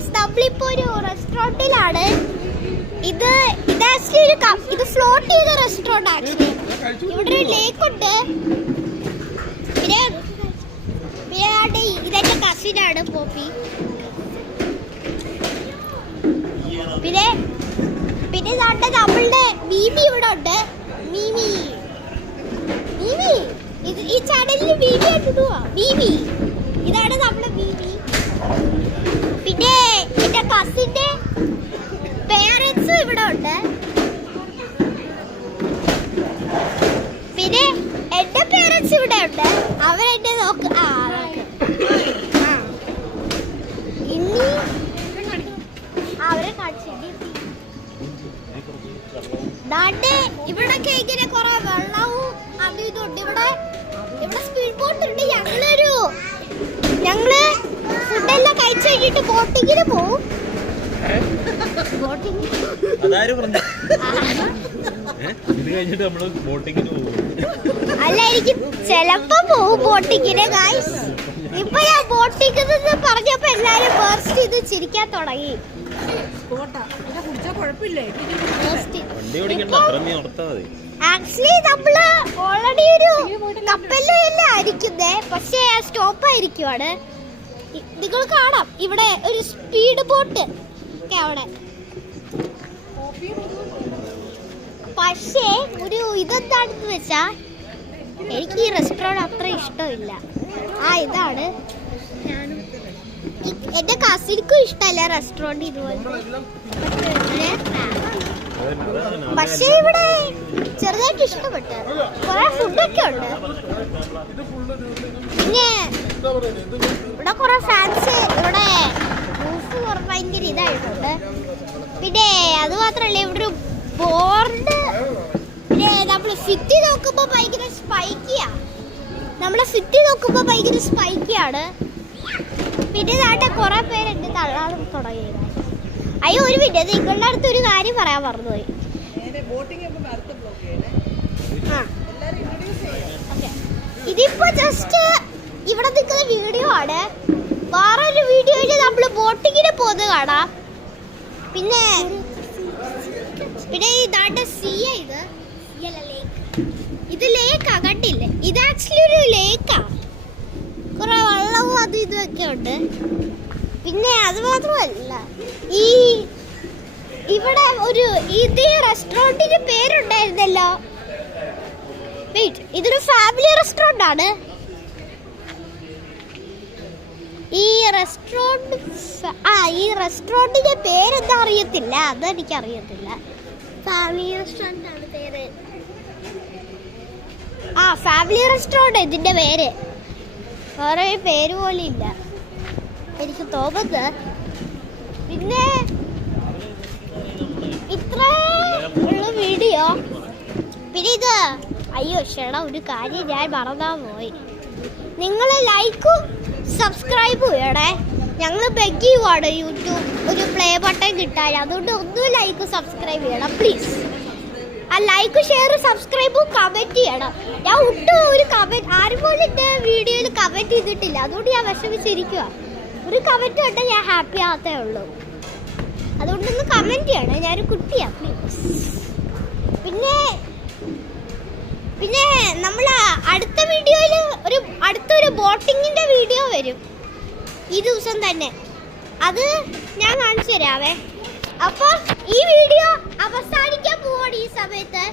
Guys നമ്മളിപ്പോ ഒരു റെസ്റ്റോറന്റിലാണ്. ഇത് ഫ്ലോട്ട് ചെയ്ത റെസ്റ്റോറന്റ് ആക്ച്വലി. ഇവിടെ ഒരു ലേക്ക് ഉണ്ട്. പിന്നെ ഇതെന്റെ കസിനാണ് പോപ്പി. പിന്നെ നമ്മളുടെ മീമി ഇവിടെ ഉണ്ട്. മീമി ഈ ചാനലിൽ മീമി ആയിട്ടുവാ. മീമി ഇതാണ് നമ്മുടെ മീമി. പിന്നെ എന്റെ കസിന്റെ പേരൻസും ഇവിടെ ഉണ്ട്. പിന്നെ എന്റെ പേരൻസ് ഇവിടെ ഉണ്ട്. അവരെന്നെ നോക്ക്. ഇനി അവരെ കാണിച്ചു. ഇവിടൊക്കെ ഇങ്ങനെ കുറെ വെള്ളവും അതും ഇതുണ്ട്. ഇവിടെ സ്പീഡ് ബോട്ട് ഉണ്ട്. ഞങ്ങള് ഫുഡെല്ലാം കഴിച്ചു കഴിഞ്ഞിട്ട് ബോട്ടിങ്ങിന് പോവും. അല്ലായിരിക്കും, ചെലപ്പോ പോവും ബോട്ടിങ്ങിന്. ഗൈസ് ഇപ്പൊ ഞാൻ ബോട്ടിങ്ങിന് പറഞ്ഞപ്പോ എല്ലാരും ബേർസ്റ്റ് ചെയ്ത് ചിരിക്കാൻ തുടങ്ങി. ആക്ച്വലി നമ്മള് ഓൾറെഡി ഒരു കപ്പലിലല്ല ആയിരിക്കുന്നേ, പക്ഷേ സ്റ്റോപ്പ് ആയിരിക്കുവാണ്. നിങ്ങൾ കാണാം ഇവിടെ ഒരു സ്പീഡ് ബോട്ട് ഒക്കെ അവിടെ. പക്ഷേ ഒരു ഇതെന്താണെന്ന് വെച്ചാ എനിക്ക് ഈ റെസ്റ്റോറന്റ് അത്ര ഇഷ്ടമില്ല. ഇതാണ് എന്റെ കസിനിക്കും ഇഷ്ടമല്ല റെസ്റ്റോറന്റ് ഇതുപോലെ. പക്ഷേ ഇവിടെ ചെറുതായിട്ട് ഇഷ്ടപ്പെട്ടു. കുറെ ഫുഡൊക്കെ ഉണ്ട്. പിന്നെ ഇവിടെ കുറെ ഫാൻസ് ഇവിടെ ഭയങ്കര ഇതായിട്ടുണ്ട്. പിന്നെ അത് മാത്രല്ല ഇവിടെ ഒരു ബോർഡ്. പിന്നെ നമ്മള് സിറ്റി നോക്കുമ്പോ ഭയങ്കര സ്പൈക്കിയാണ്. പിന്നെ നാട്ടെ കുറെ പേര് എന്റെ തള്ളാനും തുടങ്ങിയത്. അയ്യോ ഒരു മിനിറ്റ്, നിങ്ങളുടെ അടുത്ത് ഒരു കാര്യം പറയാൻ മറന്നുപോയി. ഇതിപ്പോ ജസ്റ്റ് ഇവിടെ നിൽക്കുന്ന വീഡിയോ ആണ്. വേറൊരു വീഡിയോയില് നമ്മള് ബോട്ടിങ്ങിന് പോകുന്നത് കാണാം. പിന്നെ ഈ നാട്ടെ ഇത് ലേക്കാ, കണ്ടില്ലേ? ഇത് ആക്ച്വലി ഒരു ലേക്കാ. കുറെ വെള്ളവും അതും ഇതൊക്കെ ഉണ്ട്. പിന്നെ അത് മാത്രമല്ല ഇവിടെ ഒരു റെസ്റ്റോറന്റിന് പേരുണ്ടായിരുന്നല്ലോ. ഇതൊരു ഫാമിലി റെസ്റ്റോറന്റ് ആണ്. ഈ റെസ്റ്റോറന്റിന്റെ പേരെന്താ അറിയത്തില്ല. അതെനിക്ക് അറിയത്തില്ല. ഫാമിലി റെസ്റ്റോറന്റ് ആണ് പേര്. ഫാമിലി റെസ്റ്റോറന്റ് ഇതിന്റെ പേര്. വേറെ പേര് പോലും ഇല്ല എനിക്ക് തോന്നുന്നത്. പിന്നെ ഇത്ര ഉള്ള വീഡിയോ. പിന്നെ ഇത് ഒരു കാര്യം ഞാൻ മറന്നാ പോയി. നിങ്ങൾ ലൈക്കും സബ്സ്ക്രൈബും ചെയ്യണേ. ഞങ്ങൾ ബെഗ് ചെയ്യുവാണ് യൂട്യൂബ് ഒരു പ്ലേ ബട്ടൺ കിട്ടാൻ. അതുകൊണ്ട് ഒന്നും ലൈക്കും സബ്സ്ക്രൈബ് ചെയ്യണം പ്ലീസ്. ലൈക്ക് ഷെയർ സബ്സ്ക്രൈബും കമന്റ് ചെയ്യണം. ഞാൻ ഒട്ടും ഒരു കമന്റ് ആരും പോലും എൻ്റെ വീഡിയോയിൽ കമന്റ് ചെയ്തിട്ടില്ല. അതുകൊണ്ട് ഞാൻ വിഷമിച്ചിരിക്കുക. ഒരു കമന്റ് കണ്ടാൽ ഞാൻ ഹാപ്പി ആകത്തേ ഉള്ളൂ. അതുകൊണ്ടൊന്ന് കമന്റ് ചെയ്യണം. ഞാനൊരു കുട്ടിയാണ് പ്ലീസ്. പിന്നെ നമ്മൾ അടുത്ത വീഡിയോയിൽ അടുത്തൊരു ബോട്ടിങ്ങിന്റെ വീഡിയോ വരും ഈ ദിവസം തന്നെ. അത് ഞാൻ കാണിച്ചു തരാവേ. അപ്പോൾ ഈ വീഡിയോ അവസാനിക്കാൻ പോവാണ് ഈ സമയത്ത്.